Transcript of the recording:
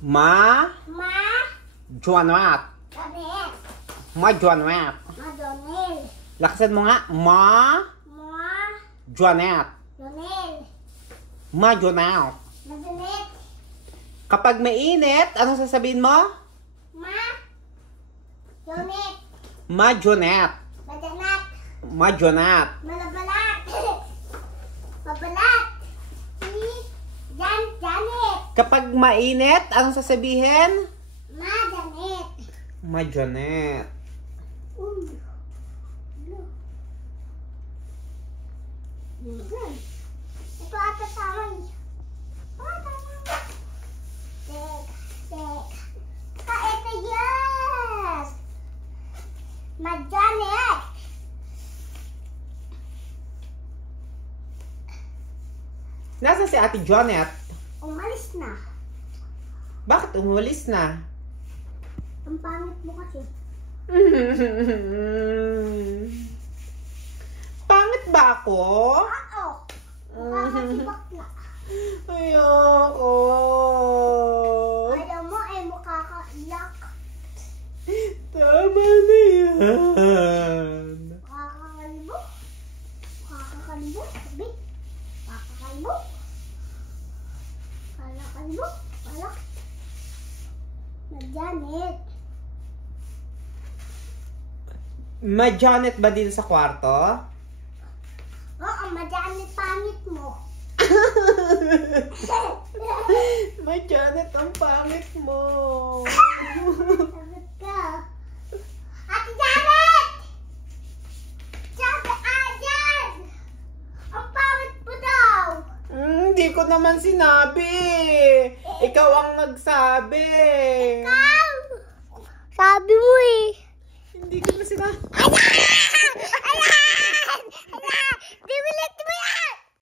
Ma. Janet. Ma Janet. Lakasan mo nga. Ma. Janet. Ma Janet. Kapag mainit, anong sasabihin mo? Ma Janet. Ma Janet. Kapag mainit, anong sasabihin? Ma Janet. Ito ata tama niya. Ito yes! Ma Janet. Nasaan si Ate Janet? Umalis na. Bakit umalis na? Ang pangit mo kasi. Pangit ba ako? Oo. Nakakasibak na. Ayoko. Ayaw mo ay mukha ka iyak. Tama na yan. Makakakalbo. Makakakalbo. Sabi. Makakakalbo. Kalakalbo. Kalak. Ma Janet. Ma Janet ba dito sa kwarto? Oo, Ma Janet pangit mo. Ma Janet, ang pangit mo. Sagot ka. Ate Janet! Sabi ayan! Ang pangit mo daw! Hindi ko naman sinabi. Ikaw ang nagsabi. Ikaw! Sabi mo eh. Hindi ko na sinabi. Ayan!